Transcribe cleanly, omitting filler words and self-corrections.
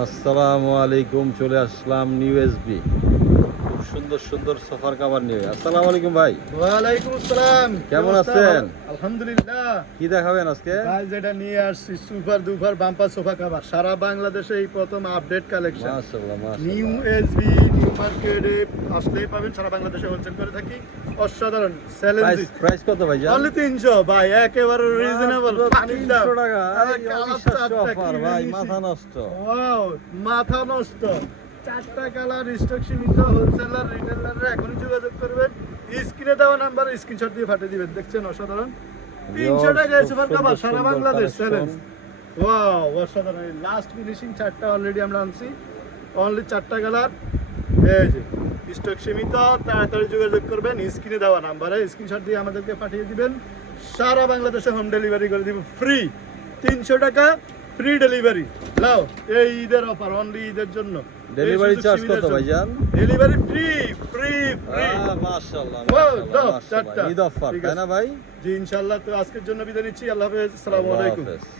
আসসালামু আলাইকুম, চলে আসলাম নিউ এসবি। খুব সুন্দর সুন্দর সোফার কভার নিয়ে। আসসালামু আলাইকুম ভাই। ওয়ালাইকুম আসসালাম। কেমন আছেন? আলহামদুলিল্লাহ। কি দেখাবেন আজকে? ভাই যেটা নিয়ে আসছি super duper bumper sofa cover, সারা বাংলাদেশে এই প্রথম আপডেট কালেকশন। মাশাআল্লাহ নিউ মাশাআল্লাহ। এসবি নিউ মার্কেটে আসলেই পাবেন, সারা বাংলাদেশে হোলসেল করে থাকি। অসাধারণ চ্যালেঞ্জিং। প্রাইস কত ভাই জান? অনলি 300 ভাই, একেবারে রিজনেবল। 300 টাকা। এই অবিশ্বাস্য অফার ভাই, মাথা নষ্ট। ওয়াও, মাথা নষ্ট। চারটা কালার, স্টক সীমিত, হোলসেলার রিটেলাররা এখনই যোগাযোগ করবেন। স্ক্রিনে দেওয়া নাম্বার স্ক্রিনশট দিয়ে পাঠিয়ে দিবেন। দেখছেন অসাধারণ 300 টাকা সুপার কভার, সারা বাংলাদেশ চ্যালেঞ্জ। ওয়াও, অসাধারণ। লাস্ট ফিনিশিং চারটা অলরেডি আমরা আনছি, অনলি চারটা কালার। এই যে স্টক সীমিত, তাড়াতাড়ি যোগাযোগ করবেন। স্ক্রিনে দেওয়া নাম্বারে স্ক্রিনশট দিয়ে আমাদেরকে পাঠিয়ে দিবেন। সারা বাংলাদেশে হোম ডেলিভারি করে দিব ফ্রি। 300 টাকা ফ্রি ডেলিভারি। লাও, এই ঈদের অফার, অনলি ঈদের জন্য। ডেলিভারি চার্জ কত ভাই জান? Delivery free free free. মাশাআল্লাহ দাও, মাশাআল্লাহ। চারটা। ঈদ অফার ঠিক তাই আছে। না ভাই? জি ইনশাআল্লাহ। তো আজকের জন্য বিদায় নিচ্ছি। আল্লাহ হাফেজ, আসসালামু আল্লাহ আলাইকুম। হাফেজ।